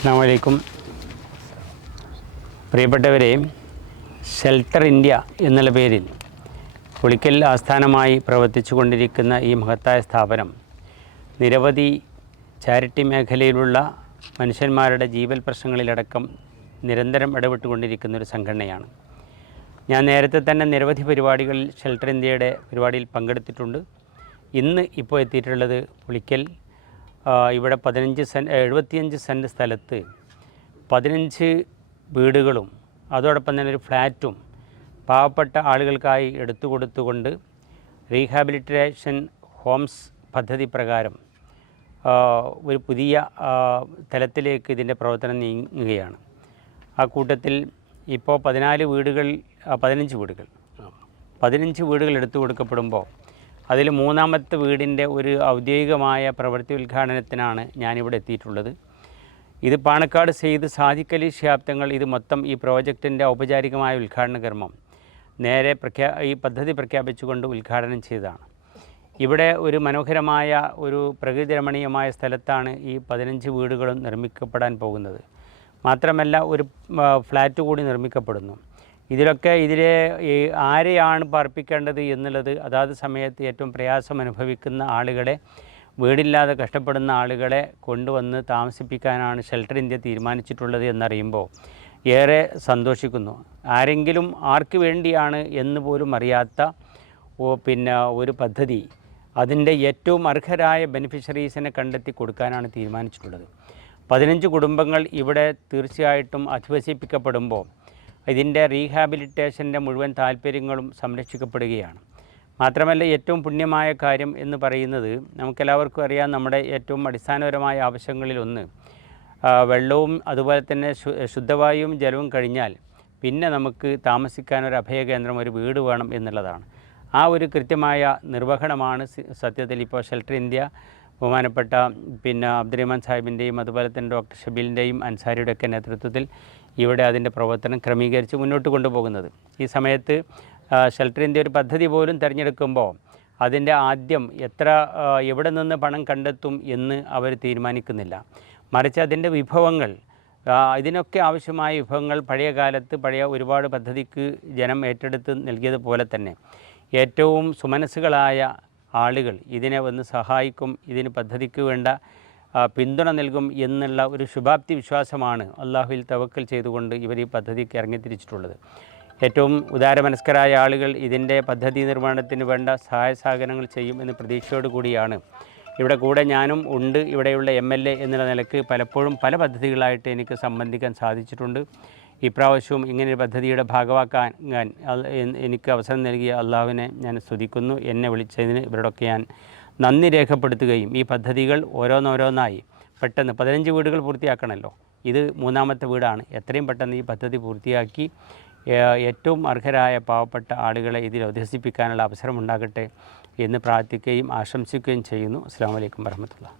അസ്സലാമു അലൈക്കും. പ്രിയപ്പെട്ടവരെ, ഷെൽട്ടർ ഇന്ത്യ എന്നുള്ള പേരിൽ പുളിക്കൽ ആസ്ഥാനമായി പ്രവർത്തിച്ചു കൊണ്ടിരിക്കുന്ന ഈ മഹത്തായ സ്ഥാപനം നിരവധി ചാരിറ്റി മേഖലയിലുള്ള മനുഷ്യന്മാരുടെ ജീവൽ പ്രശ്നങ്ങളിലടക്കം നിരന്തരം ഇടപെട്ടുകൊണ്ടിരിക്കുന്ന ഒരു സംഘടനയാണ്. ഞാൻ നേരത്തെ തന്നെ നിരവധി പരിപാടികളിൽ ഷെൽട്ടർ ഇന്ത്യയുടെ പരിപാടിയിൽ പങ്കെടുത്തിട്ടുണ്ട്. ഇന്ന് ഇപ്പോൾ എത്തിയിട്ടുള്ളത് പുളിക്കൽ ഇവിടെ 75 സെൻറ്റ് സ്ഥലത്ത് 15 വീടുകളും അതോടൊപ്പം തന്നെ ഒരു ഫ്ലാറ്റും പാവപ്പെട്ട ആളുകൾക്കായി എടുത്തു കൊടുത്തുകൊണ്ട് റീഹാബിലിറ്റേഷൻ ഹോംസ് പദ്ധതി പ്രകാരം ഒരു പുതിയ തലത്തിലേക്ക് ഇതിൻ്റെ പ്രവർത്തനം നീങ്ങുകയാണ്. ആ കൂട്ടത്തിൽ ഇപ്പോൾ 15 വീടുകൾ എടുത്തു കൊടുക്കപ്പെടുമ്പോൾ അതിൽ മൂന്നാമത്തെ വീടിൻ്റെ ഒരു ഔദ്യോഗികമായ പ്രവൃത്തി ഉദ്ഘാടനത്തിനാണ് ഞാനിവിടെ എത്തിയിട്ടുള്ളത്. ഇത് പാണക്കാട് സെയ്ദ് സാദിഖ് അലി ശിഹാബ് ഇത് മൊത്തം ഈ പ്രോജക്റ്റിൻ്റെ ഔപചാരികമായ ഉദ്ഘാടന കർമ്മം നേരെ ഈ പദ്ധതി പ്രഖ്യാപിച്ചുകൊണ്ട് ഉദ്ഘാടനം ചെയ്തതാണ്. ഇവിടെ ഒരു മനോഹരമായ ഒരു പ്രകൃതി രമണീയമായ സ്ഥലത്താണ് ഈ 15 വീടുകളും നിർമ്മിക്കപ്പെടാൻ പോകുന്നത്. മാത്രമല്ല ഒരു ഫ്ലാറ്റ് കൂടി നിർമ്മിക്കപ്പെടുന്നു. ഇതിലെ ആരെയാണ് പാർപ്പിക്കേണ്ടത് എന്നുള്ളത് അതാത് സമയത്ത് ഏറ്റവും പ്രയാസം അനുഭവിക്കുന്ന ആളുകളെ, വീടില്ലാതെ കഷ്ടപ്പെടുന്ന ആളുകളെ കൊണ്ടുവന്ന് താമസിപ്പിക്കാനാണ് ഷെൽട്ടർ ഇന്ത്യ തീരുമാനിച്ചിട്ടുള്ളത് എന്നറിയുമ്പോൾ ഏറെ സന്തോഷിക്കുന്നു. ആരെങ്കിലും ആർക്ക് വേണ്ടിയാണ് എന്ന് പോലും അറിയാത്ത ഒരു പദ്ധതി അതിൻ്റെ ഏറ്റവും അർഹരായ ബെനിഫിഷ്യറീസിനെ കണ്ടെത്തി കൊടുക്കാനാണ് തീരുമാനിച്ചിട്ടുള്ളത്. 15 കുടുംബങ്ങൾ ഇവിടെ തീർച്ചയായിട്ടും അധിവസിപ്പിക്കപ്പെടുമ്പോൾ ഇതിൻ്റെ റീഹാബിലിറ്റേഷൻ്റെ മുഴുവൻ താല്പര്യങ്ങളും സംരക്ഷിക്കപ്പെടുകയാണ്. മാത്രമല്ല ഏറ്റവും പുണ്യമായ കാര്യം എന്ന് പറയുന്നത് നമുക്കെല്ലാവർക്കും അറിയാം, നമ്മുടെ ഏറ്റവും അടിസ്ഥാനപരമായ ആവശ്യങ്ങളിലൊന്ന് വെള്ളവും അതുപോലെ തന്നെ ശുദ്ധവായുവും ജലവും കഴിഞ്ഞാൽ പിന്നെ നമുക്ക് താമസിക്കാനൊരു അഭയകേന്ദ്രം, ഒരു വീട് വേണം എന്നുള്ളതാണ്. ആ ഒരു കൃത്യമായ നിർവഹണമാണ് സത്യത്തിൽ ഇപ്പോൾ ഷെൽട്ടർ ഇന്ത്യ ബഹുമാനപ്പെട്ട അബ്ദുറഹ്മാൻ സാഹിബിൻ്റെയും അതുപോലെ തന്നെ ഡോക്ടർ ഷബീലിൻ്റെയും അൻസാരിയുടെയൊക്കെ നേതൃത്വത്തിൽ ഇവിടെ അതിൻ്റെ പ്രവർത്തനം ക്രമീകരിച്ച് മുന്നോട്ട് കൊണ്ടുപോകുന്നത്. ഈ സമയത്ത് ഷെൽട്ടർ ഇന്ത്യ ഒരു പദ്ധതി പോലും തിരഞ്ഞെടുക്കുമ്പോൾ അതിൻ്റെ ആദ്യം എവിടെ നിന്ന് പണം കണ്ടെത്തും എന്ന് അവർ തീരുമാനിക്കുന്നില്ല. മറിച്ച് അതിൻ്റെ വിഭവങ്ങൾ, ഇതിനൊക്കെ ആവശ്യമായ വിഭവങ്ങൾ പഴയ ഒരുപാട് പദ്ധതിക്ക് ജനം ഏറ്റെടുത്ത് നൽകിയതുപോലെ തന്നെ ഏറ്റവും സുമനസ്സുകളായ ആളുകൾ ഇതിനെ വന്ന് സഹായിക്കും, ഇതിന് പദ്ധതിക്ക് വേണ്ട പിന്തുണ നൽകും എന്നുള്ള ഒരു ശുഭാപ്തി വിശ്വാസമാണ് അള്ളാഹുവിൽ തവക്കൽ ചെയ്തുകൊണ്ട് ഇവർ ഈ പദ്ധതിക്ക് ഇറങ്ങിത്തിരിച്ചിട്ടുള്ളത്. ഏറ്റവും ഉദാരമനസ്കരായ ആളുകൾ ഇതിൻ്റെ പദ്ധതി നിർവ്വഹണത്തിന് വേണ്ട സഹായ സഹകരണങ്ങൾ ചെയ്യും എന്ന പ്രതീക്ഷയോടുകൂടിയാണ് ഇവിടെ കൂടെ ഞാനും ഉണ്ട്. ഇവിടെയുള്ള MLA എന്നുള്ള നിലക്ക് പലപ്പോഴും പല പദ്ധതികളായിട്ട് എനിക്ക് സംബന്ധിക്കാൻ സാധിച്ചിട്ടുണ്ട്. ഇപ്രാവശ്യവും ഇങ്ങനെ പദ്ധതിയുടെ ഭാഗമാക്കാൻ എനിക്ക് അവസരം നൽകിയ അള്ളാഹുവിനെ ഞാൻ സ്തുതിക്കുന്നു. എന്നെ വിളിച്ചതിന് ഇവരോടൊക്കെ ഞാൻ നന്ദി രേഖപ്പെടുത്തുകയും ഈ പദ്ധതികൾ ഓരോന്നോരോന്നായി പെട്ടെന്ന് 15 വീടുകൾ പൂർത്തിയാക്കണമല്ലോ, ഇത് മൂന്നാമത്തെ വീടാണ്. എത്രയും പെട്ടെന്ന് ഈ പദ്ധതി പൂർത്തിയാക്കി ഏറ്റവും അർഹരായ പാവപ്പെട്ട ആളുകളെ ഇതിൽ അധിവസിപ്പിക്കാനുള്ള അവസരം ഉണ്ടാകട്ടെ എന്ന് പ്രാർത്ഥിക്കുകയും ആശംസിക്കുകയും ചെയ്യുന്നു. അസ്സലാമു അലൈക്കും വറഹ്മത്തുള്ളാഹി.